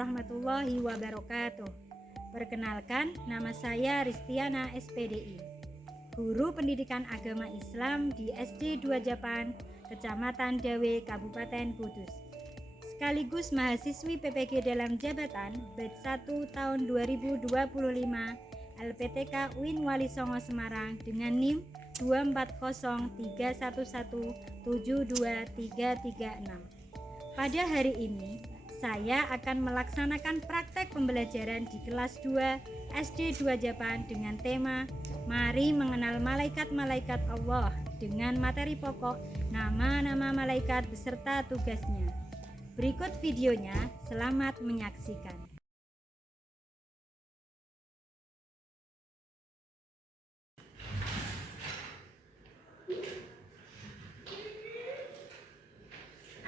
warahmatullahi wabarakatuh. Perkenalkan, nama saya Ristiana SPDI, Guru Pendidikan Agama Islam di SD 2 Japan, Kecamatan Dawe, Kabupaten Kudus. Sekaligus mahasiswi PPG dalam jabatan batch 1 tahun 2025 LPTK UIN Wali Songo Semarang dengan NIM 24031172336. Pada hari ini saya akan melaksanakan praktek pembelajaran di kelas 2 SD 2 Japan dengan tema Mari mengenal malaikat-malaikat Allah dengan materi pokok nama-nama malaikat beserta tugasnya. Berikut videonya, selamat menyaksikan.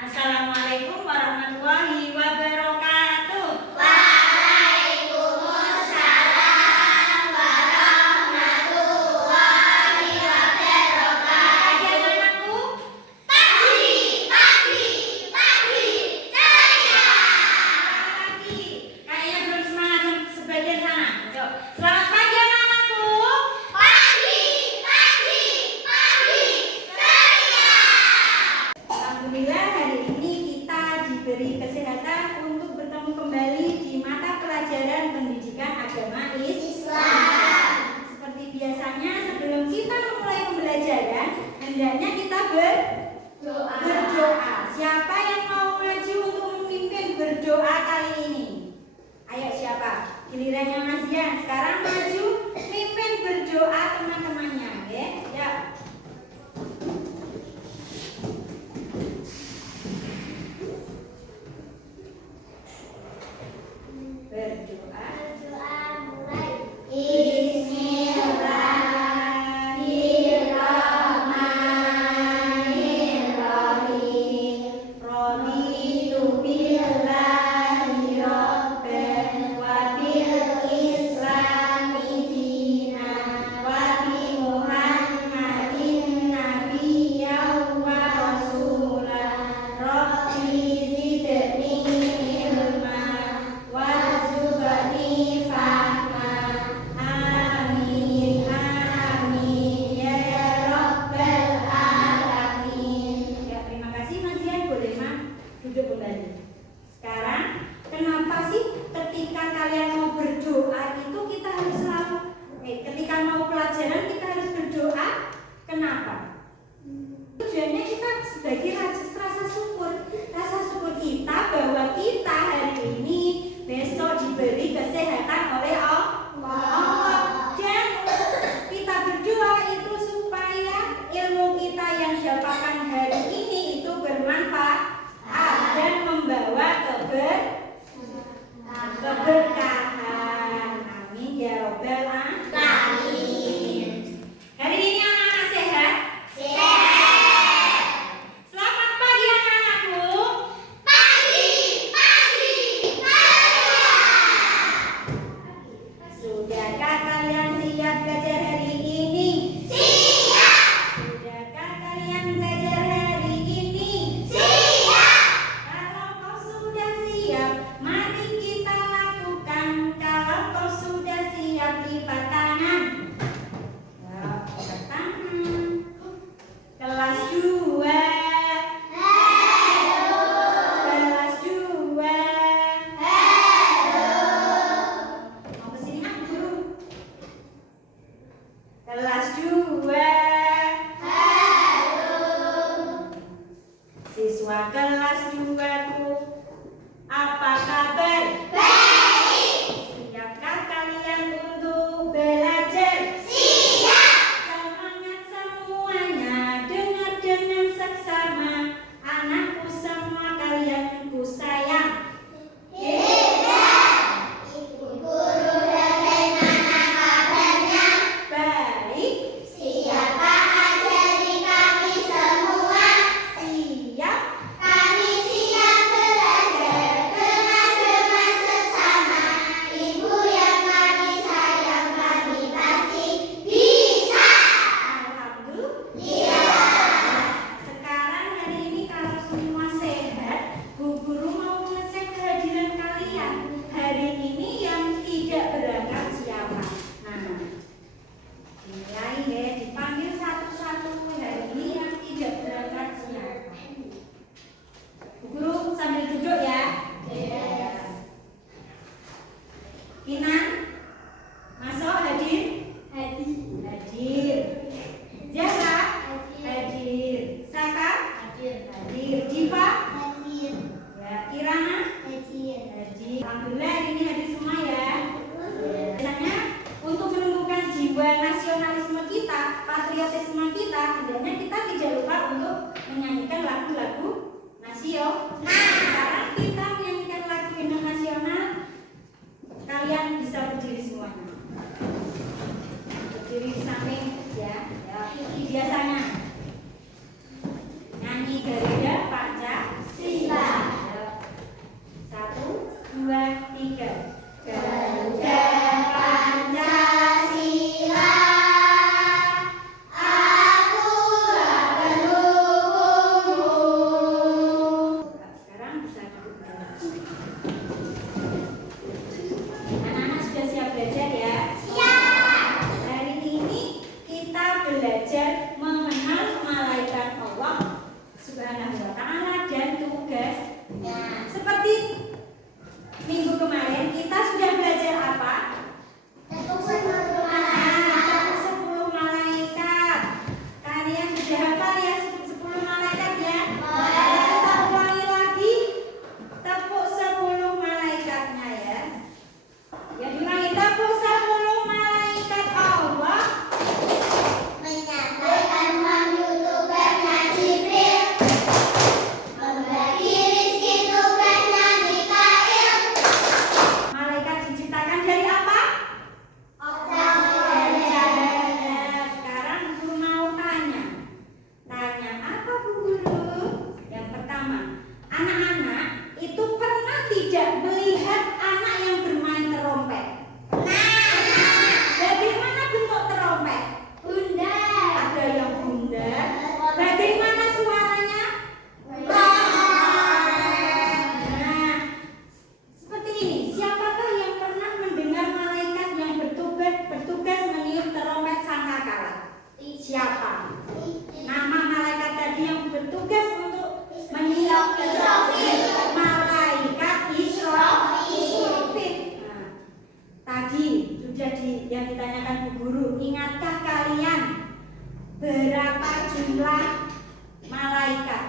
Assalamualaikum warahmatullahi wabarakatuh. Waalaikumsalam warahmatullahi wabarakatuh. Pagi anak-anakku. Pagi saya. Pagi. Kayaknya belum semangat sebagian sana. Yuk, selamat pagi anak-anakku. Pagi saya. Alhamdulillah hari ini kita diberi kesehatan untuk bertemu kembali di mata pelajaran pendidikan agama Islam. Seperti biasanya sebelum kita memulai pembelajaran, hendaknya kita berdoa. Siapa yang mau maju untuk memimpin berdoa kali ini? Ayo siapa? Gilirannya Mas Yan. Sekarang maju mimpin berdoa teman-temannya, oke? Ya. Berdoa. Mulai. Bismillahirrahmanirrahim. Raditu billahi rabban wa bil islami dinan wa bi tidak berangkat siapa? Nah, dimulai ya, dipanggil satu-satu. Hari ini yang tidak berangkat siapa? Bu Guru sambil duduk ya. Kinan, masuk hadir? Hadir. Zahra? Hadir. Saka? Hadir. Diva? Ya. Kirana? Hadir. Alhamdulillah ini hadir semua ya. Biasanya untuk menumbuhkan jiwa nasionalisme kita, patriotisme kita, hendaknya kita tidak lupa untuk menyanyikan lagu-lagu nasional. Sekarang kita menyanyikan lagu himne nasional. Kalian bisa berdiri semuanya. Berdiri di samping ya. Ya, seperti biasanya. Nyanyi Garuda Pancasila. 1, 2, 3. Garuda Pancasila. Akulah pendukungmu. Sekarang bisa duduk. Anak-anak sudah siap belajar ya? Siap. Hari ini kita belajar mengenal malaikat Allah Subhanahu wa Ta'ala dan tugasnya. Seperti minggu kemarin kita sudah belajar apa? Tentang 10 malaikat. Kalian sudah hafal ya 10 malaikat ya? Kita ulangi lagi. Tepuk 10 malaikatnya ya. Ya diulangi, tepuk 10 malaikat Allah. Menyampaikan wahyu tugasnya Jibril, membagi rizki tugasnya Mikail. Malaikat diciptakan dari apa? Dari cahaya. Sekarang guru mau tanya. Tanya apa Bu Guru? Yang pertama, anak-anak itu pernah tidak melihat anak yang bermain terompet? Bagaimana bentuk terompet? Bundar. Ada yang bundar. Bagaimana suaranya? Nah, seperti ini. Siapakah yang pernah mendengar malaikat yang bertugas meniup terompet sangkakala? Siapa? Nama malaikat tadi yang bertugas untuk meniup terompet. Malaikat Israfil. Nah, tadi sudah yang ditanyakan Bu Guru. Ingatkah kalian berapa jumlah malaikat?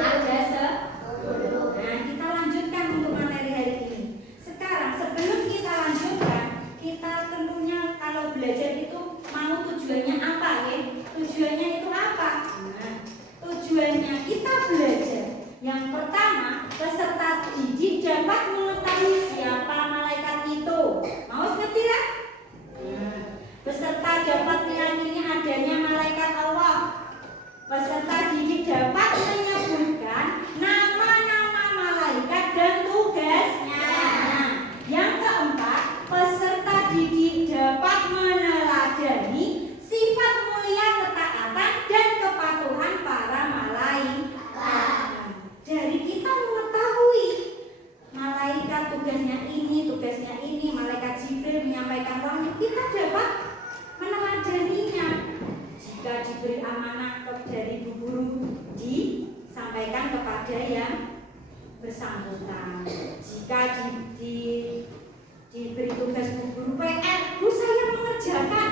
Ada 10. Nah, kita lanjutkan untuk materi hari ini. Sekarang sebelum kita lanjutkan, kita tentunya kalau belajar itu mau tujuannya apa ya? Tujuannya itu apa? Nah, tujuannya kita belajar. Yang pertama, peserta didik dapat mengetahui siapa malaikat itu. Mau ngerti ya? Peserta dapat meyakini adanya malaikat Allah. Peserta didik dapat menyebutkan nama-nama malaikat dan tugasnya. Nah, yang keempat, peserta didik dapat meneladani sifat mulia ketaatan dan kepatuhan para malaikat. Dari kita mengetahui malaikat tugasnya ini, malaikat Jibril menyampaikan wahyu, kita dapat meneladaninya. Jika diberi amanah dari Bu Guru disampaikan kepada yang bersangkutan. Jika diberi tugas Bu Guru PR, Bu saya mengerjakan.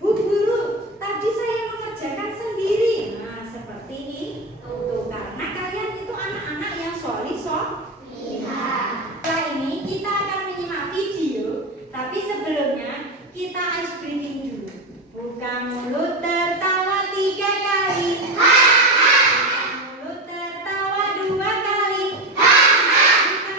Bu Guru, tadi saya mengerjakan sendiri. Nah, seperti itu. Karena kalian itu anak-anak yang solihah. Setelah ini kita akan menyimak video, tapi sebelumnya kita ice breaking dulu. Buka mulut tertawa 3 kali. Buka mulut tertawa 2 kali. Buka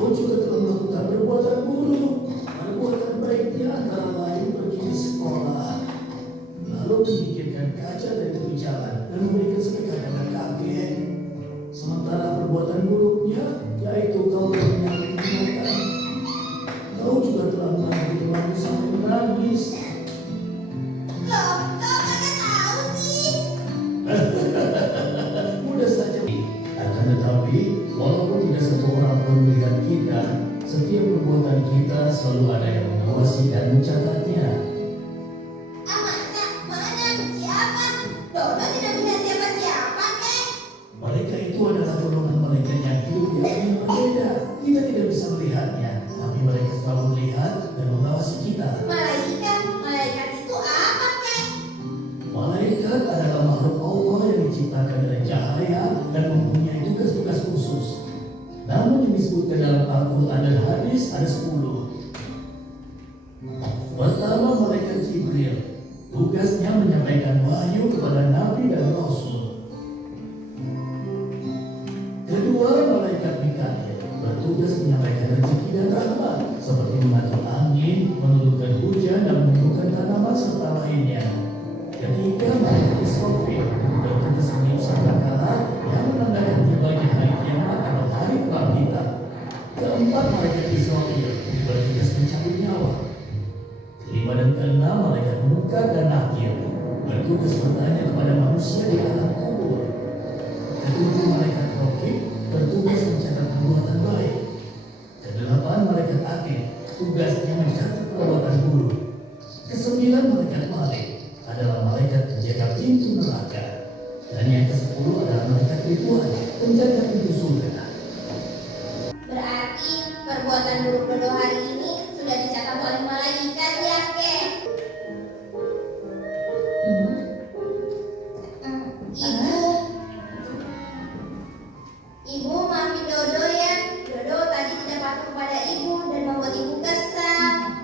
Kau juga telah melakukan perbuatan buruk. Perbuatan baiknya antara lain pergi di sekolah, lalu menyingkirkan kaca dari tepi jalan dan memberikan sedekah kepada kakek. Sementara perbuatan buruknya, yaitu kau telah menyakiti binatang. Kau juga telah menangis temanmu sampai menangis. Loh, kok kakak tahu sih? Mudah saja. Akan tetapi, walaupun tidak satu orang pun melihat kita, setiap perbuatan kita selalu ada yang mengawasi dan mencatatnya. Mana? Siapa? Dodo tidak melihat siapa-siapa, Kek. Mereka itu adalah golongan malaikat yang hidup di alam yang berbeda. Kita tidak bisa melihatnya, tapi mereka selalu melihat dan mengawasi kita. Malaikat itu apa, Kek? Malaikat adalah makhluk Allah yang diciptakan dari cahaya dan mempunyai tugas-tugas khusus. Namun yang disebutkan dalam Al-Quran dan hadis ada 10. Pertama, malaikat Jibril. Tugasnya menyampaikan wahyu kepada Nabi dan Rasul. Kedua, malaikat Mikail bertugas menyampaikan rezeki dan rahmat, seperti mengatur angin, menurunkan hujan, dan menumbuhkan tanaman serta lainnya. Ketiga, malaikat Israfil bertugas meniup sangkakala yang menandakan tibanya hari kiamat atau hari kebangkitan. Keempat, malaikat Israfil bertugas mencabut nyawa. Kelima dan keenam, malaikat Munkar dan Nakir bertugas bertanya kepada manusia di alam kubur. Ketujuh, malaikat Raqib bertugas mencatat perbuatan baik. Kedelapan, malaikat Atid tugasnya mencatat perbuatan buruk. Kesembilan, malaikat Malik adalah malaikat penjaga pintu neraka. Dan yang ke-10 adalah malaikat Ridwan, penjaga pintu surga. Berarti perbuatan buruk Dodo hari ini sudah dicatat oleh malaikat ya, Kek? Ibu, maafin Dodo ya. Dodo tadi tidak patuh kepada ibu dan membuat ibu kesal.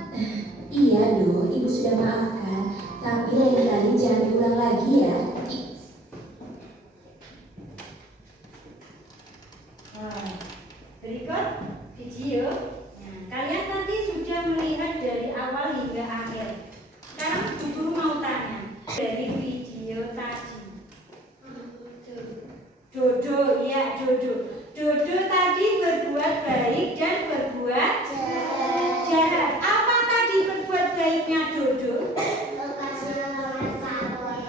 Iya, Do, Ibu sudah maafkan. Tapi lain kali jangan diulang lagi ya. Berikut video. Nah, kalian tadi sudah melihat dari awal hingga akhir. Sekarang Bu Guru mau tanya dari video tadi. Dodo, ya Dodo. Dodo tadi berbuat baik dan berbuat jahat. Apa tadi berbuat baiknya Dodo?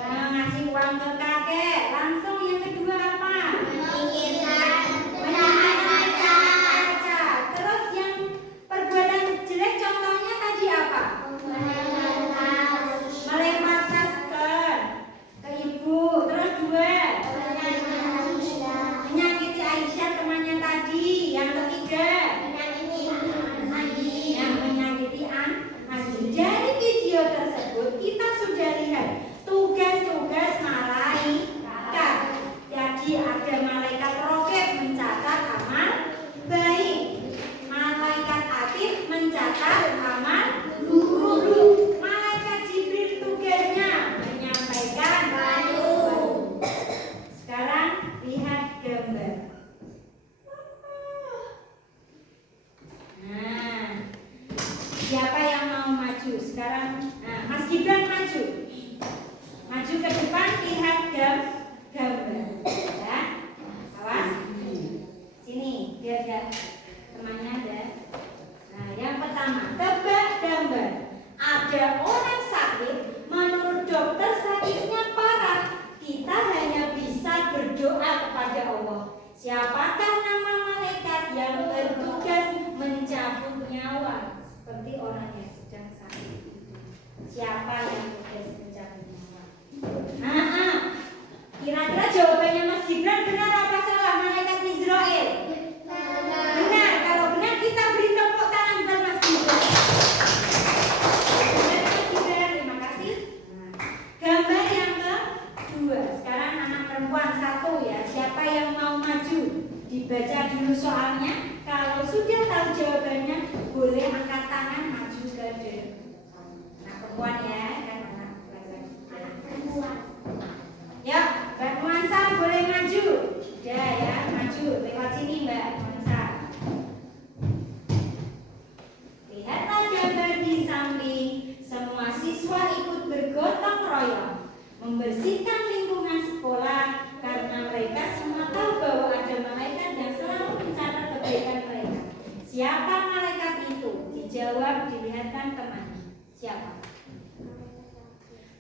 Nah, ngasih uang ke kakek. Langsung yang kedua apa? Menyingkirkan kaca. Terus yang perbuatan jelek contohnya tadi apa? Melempar tas ke ibu. Terus dua, menyakiti Aisyah temannya tadi. Yang ketiga, yang menyakiti Andi. Dari video tersebut kita sudah lihat tugas-tugas malaikat. Jadi ada malaikat Raqib mencatat amal baik, malaikat Atid mencatat amal buruk, malaikat Jibril tugasnya menyampaikan wahyu. Sekarang lihat gambar. Nah, siapa yang mau maju sekarang? Nah, Mas Gibran maju. Maju ke depan, lihat gambar. Ya, awas. Sini, biar gak temannya ada. Nah, yang pertama, tebak gambar. Ada orang sakit, menurut dokter sakitnya parah. Kita hanya bisa berdoa kepada Allah. Siapakah nama malaikat yang bertugas mencabut nyawa? Seperti orang yang sedang sakit. Siapa yang bertugas mencabut nyawa? Kira-kira jawabannya Mas Gibran benar apa salah? Malaikat Israel. Benar. Kalau benar kita beri tepuk tangan buat Mas Gibran. Benar Mas Gibran, terima kasih. Nah, gambar yang kedua. Sekarang anak perempuan satu ya. Siapa yang mau maju? Dibaca dulu soalnya. Kalau sudah tahu jawabannya, boleh angkat tangan maju ke depan. Anak perempuan ya, kan anak perempuan. Ya, Mbak Nuansa boleh maju. Sudah ya, maju lewat sini Mbak Nuansa. malaikat itu? Dijawab, dilihatkan temannya. Siapa?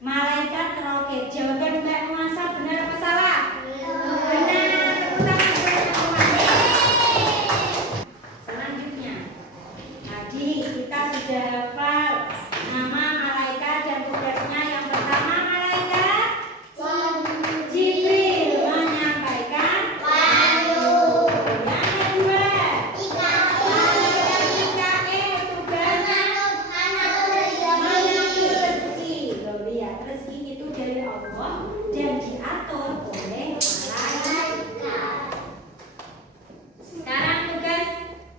Malaikat roket. Jawaban Mbak Nuansa benar apa salah? Benar. Tepuk tangan buat teman-teman. Selanjutnya, tadi kita sudah hafal nama malaikat dan tugasnya. Yang pertama malaikat Jibril menyampaikan wahyu. Yang kedua malaikat Mikail tugasnya mengatur rezeki. Loh, lihat, rezeki itu dari Allah dan diatur oleh malaikat. Sekarang tugas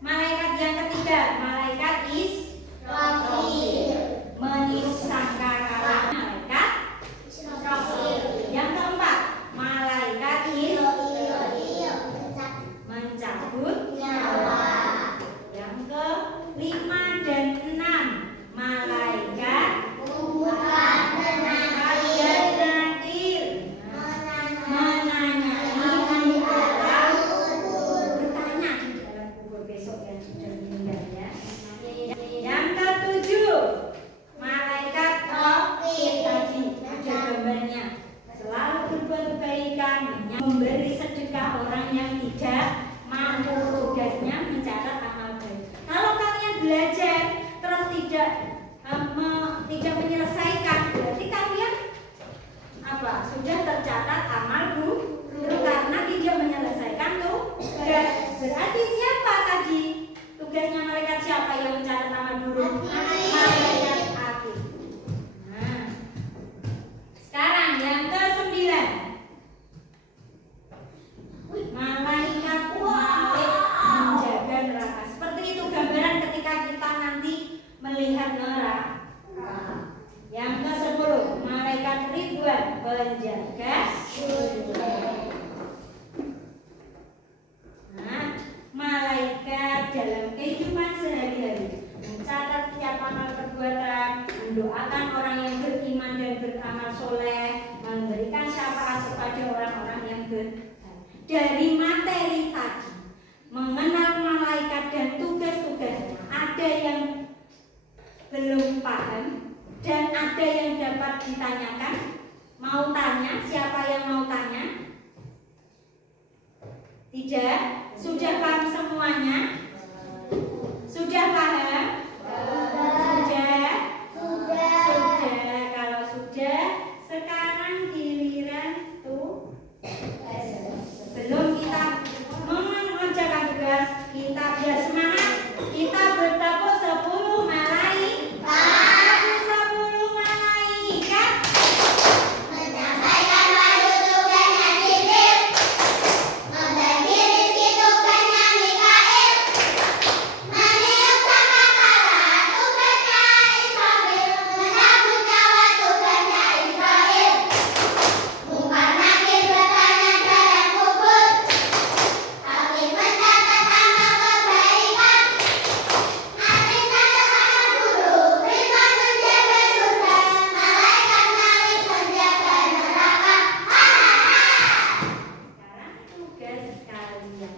malaikat yang ketiga, malaikat Israfil meniup sangkakala. Malaikat yang keempat, malaikat mencabut nyawa. Yang kelima dan enam, malaikat nakir menanyai di alam bertanya di dalam kubur besok yang sudah meninggal ya. Yang ketujuh, malaikat raqib tadi ada gambarnya, selalu berbuat kebaikan, memberi sedekah orang yang tidak mampu, tugasnya mencatat amal baik. Kalau kalian belajar terus tidak menyelesaikan, berarti kalian apa? Sudah tercatat amal buruk karena tidak menyelesaikan tugas. Berarti siapa tadi? Tugasnya malaikat siapa yang mencatat amal buruk? Malaikat Akib. Nah, sekarang yang ke-9. Malaikat Malik menjaga neraka. Seperti itu gambaran ketika kita nanti melihat neraka. Yang ke-10, malaikat Ridwan penjaga surga. Nah, malaikat dalam kehidupan sehari-hari mencatat setiap amal perbuatan, mendoakan orang yang beriman dan beramal soleh, memberikan syafaat kepada orang-orang yang benar. Dari materi tadi, mengenal malaikat dan tugas-tugasnya, ada yang belum paham dan ada yang dapat ditanyakan. Mau tanya? Siapa yang mau tanya? Tidak? Sudah paham semuanya? Sudah paham? Sudah? Sudah. Kalau sudah, sekarang giliran sebelum kita mengerjakan tugas, kita biar semangat. Kita bertepuk 10 malaikat. 10 malaikat menyampaikan wahyu tugasnya Jibril, membagi rezeki tugasnya Mikail, meniup sangkakala tugasnya Israfil, mencabut nyawa tugasnya Israfil, mungkar nakir bertanya dalam kubur, tapi mencatat amal kebaikan, Akib catat amal buruk, Ridwan menjaga surga, malaikat Malik menjaga neraka. sekarang tugas kalian.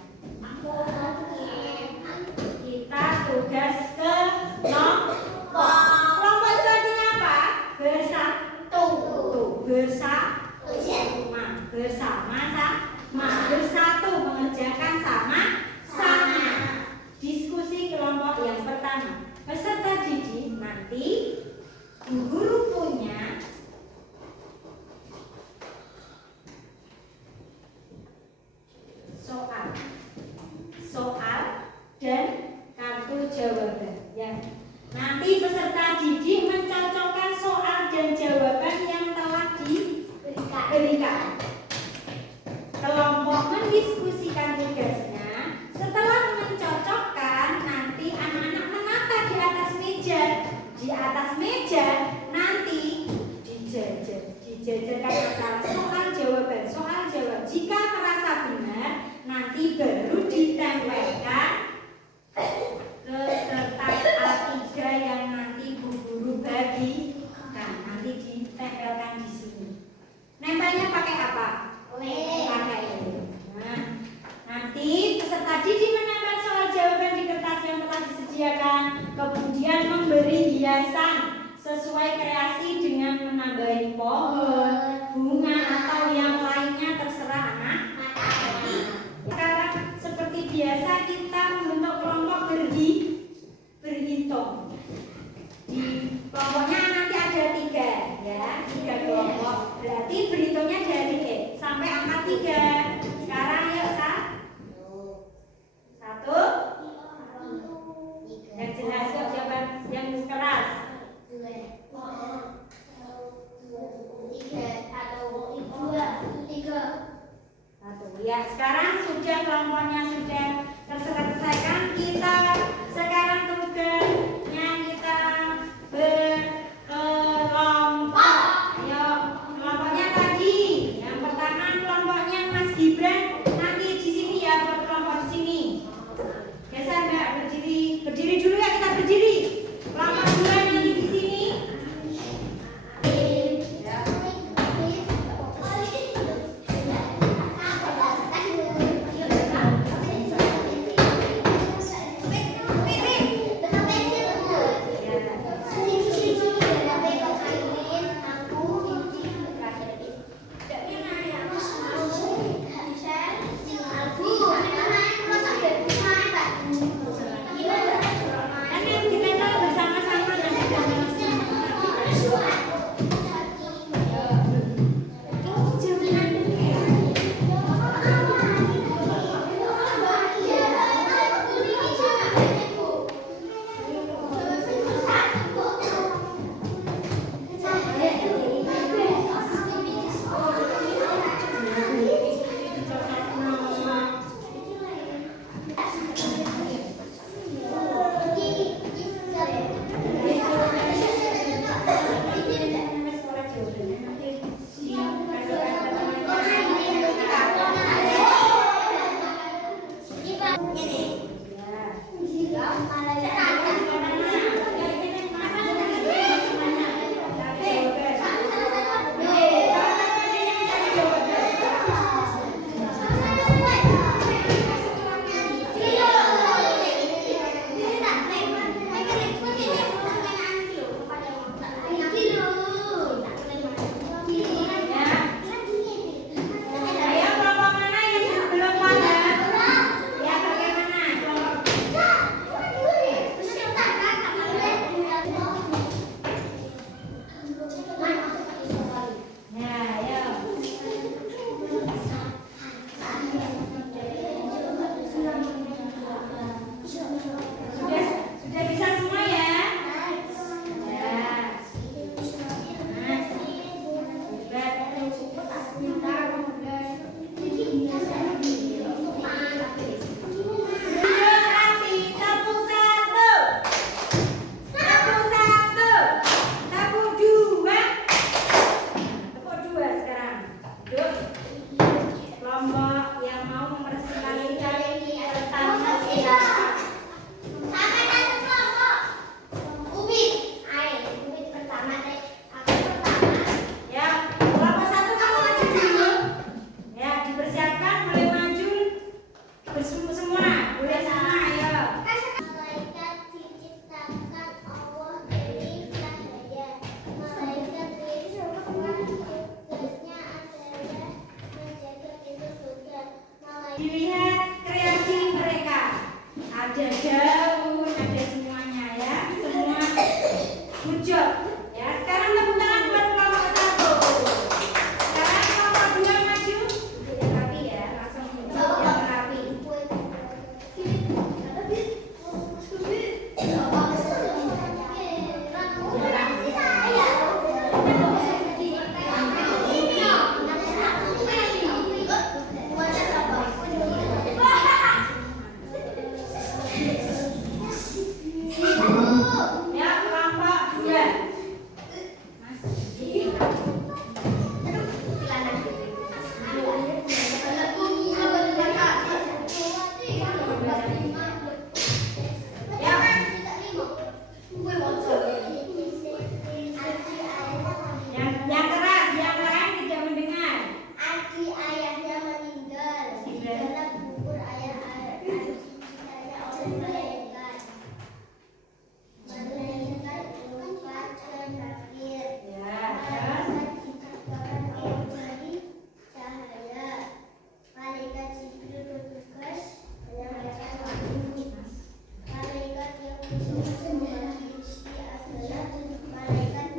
Kita tugas ke kelompok. Kelompok itu artinya apa? Bersatu. Bersatu mengerjakan sama-sama. Diskusi kelompok yang pertama. Peserta didik nanti guru punya soal dan kartu jawaban ya. Nanti peserta didik mencocokkan soal dan jawaban yang telah diberikan. Kelompok mendiskusikan tugasnya. Setelah mencocokkan, nanti anak-anak menata di atas meja. Di atas meja nanti dijajarkan antara soal jawaban. Jika merasa benar, nanti baru ditempelkan ke kertas A3 yang nanti Bu Guru bagikan. Nanti ditempelkan di sini. Nempelnya pakai apa? Pakai ini. Nah, nanti peserta didik menempel soal jawaban di kertas yang telah disediakan disediakan, kemudian memberi hiasan sesuai kreasi dengan menambahi pohon, bunga atau yang lainnya terserah anak. Sekarang seperti biasa kita membentuk kelompok berhitung. Di kelompoknya nanti ada 3 ya, 3 kelompok. Berarti berhitungnya dari sampai angka 3. Sekarang yuk 1. Yang jelas yuk, jawaban yang keras. 1. Ya, sekarang sudah kelompoknya sudah terselesaikan. Kita sekarang tugasnya kita berkelompok. Ayo, kelompoknya tadi. Yang pertama kelompoknya Mas Malaikat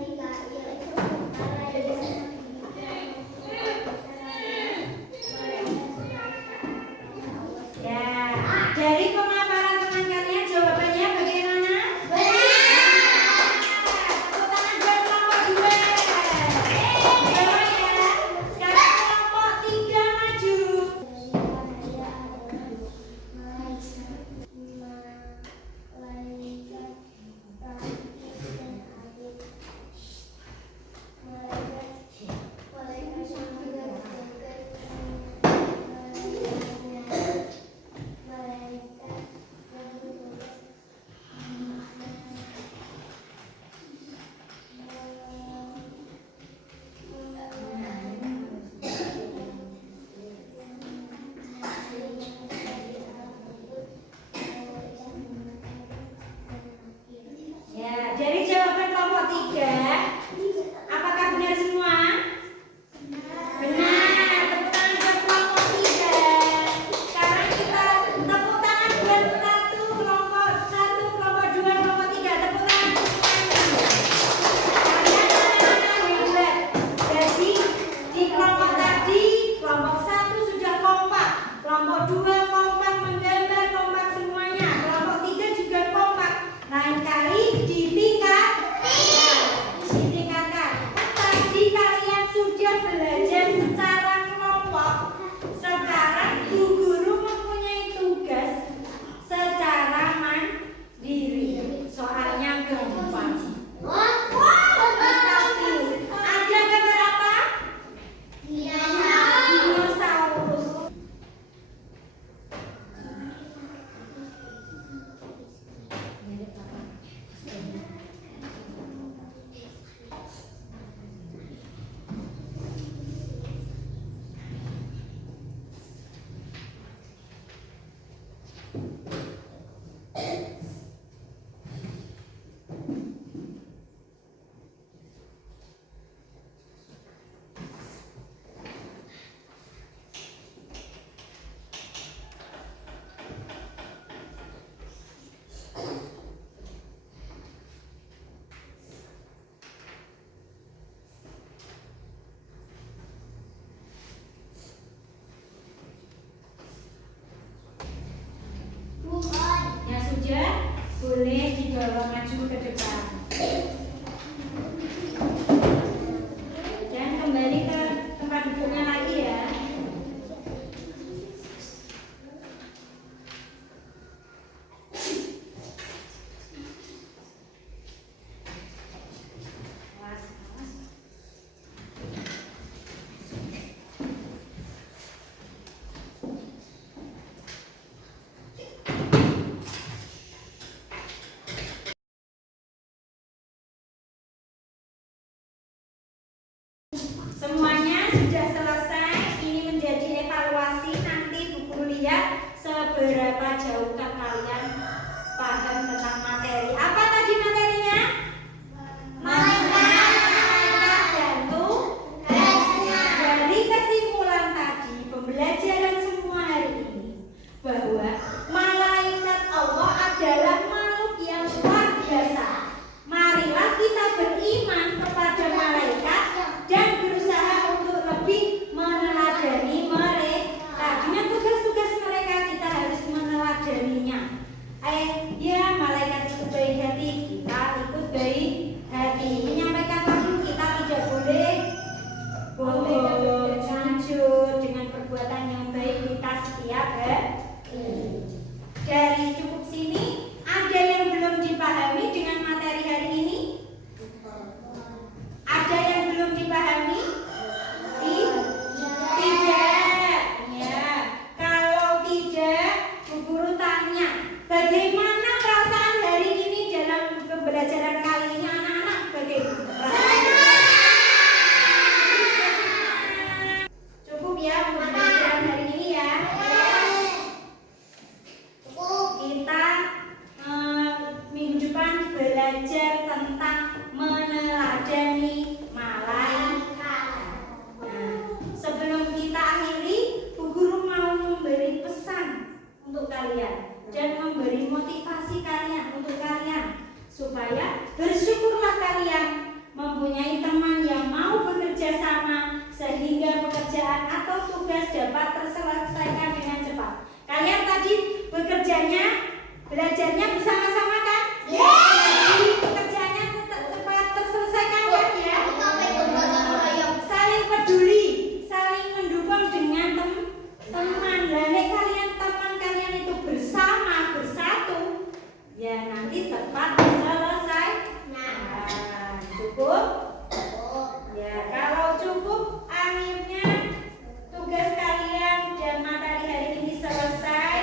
Mikail, Ya, dari pemaparan teman kalian jawabannya bagaimana? Tepuk tangan buat kelompok 2. Bawah ya. Sekarang kelompok 3 maju. Ya, dari jawaban kelompok 3, apakah benar semua? Benar. Tepuk tangan buat kelompok 3. Sekarang kita tepuk tangan buat kelompok 2, kelompok 3. Tepuk tangan semuanya. Kalian anak-anak hebat. Jadi di kelompok tadi, kelompok 1 sudah kompak, kelompok 2 kompak menggambar, kompak semuanya, kelompok 3 juga kompak. Lain kali ditingkatkan. Tadi kalian sudah belajar secara kelompok. Sekarang Bu Guru mempunyai tugas secara mandiri. Soalnya gampang. Ada gambar apa? Dinosaurus. Ya sudah, boleh dibawa maju ke depan. Dan kembali ke tempat duduknya lagi ya. Semuanya sudah selesai. Ini menjadi evaluasi. Nanti Bu Guru lihat seberapa jauhkah kalian paham tentang materi. Apa tadi materinya? Malaikat dan tugasnya. Dari kesimpulan tadi pembelajaran semua hari ini, bahwa malaikat Allah adalah makhluk yang luar biasa. Marilah kita beriman kepada malaikat dan berusaha untuk lebih meneladani mereka. Dengan tugas-tugas mereka kita harus meneladaninya. Ya, malaikat itu baik hati, kita ikut baik hati. Menyampaikan wahyu kita tidak boleh bohong, jujur, dengan perbuatan yang baik kita setiap hari. Dari cukup sini, ada yang belum dipahami dengan materi hari ini? Ada yang belum dipahami? Tidak. Ya. Kalau tidak, Bu Guru tanya, bagaimana perasaan hari ini dalam pembelajaran kali ini anak-anak? Bagaimana? Cukup ya untuk pembelajaran hari ini ya. Kita minggu depan belajar tentang meneladani malaikat. Nah, sebelum kita akhiri, Bu Guru mau memberi pesan untuk kalian dan memberi motivasi kalian untuk kalian dapat terselesaikan dengan cepat. Kalian tadi belajarnya bersama-sama kan? Jadi pekerjaannya cepat terselesaikan kan ya? Saling peduli, saling mendukung dengan teman. Lalu teman kalian itu bersama, bersatu, ya nanti tepat selesai. Nah, cukup? Ya, kalau cukup akhirnya tugas kalian dan materi hari ini selesai.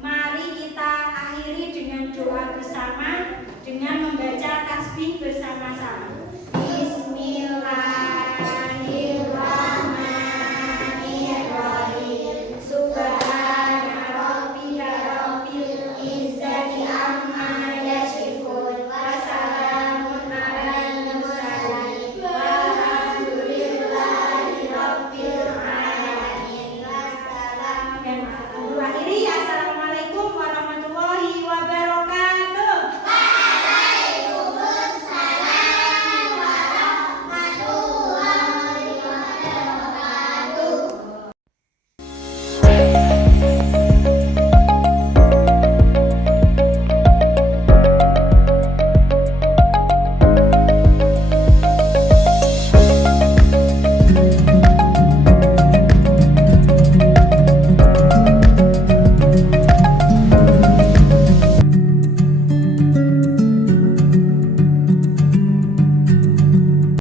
Mari kita akhiri dengan doa bersama, dengan membaca tasbih bersama-sama.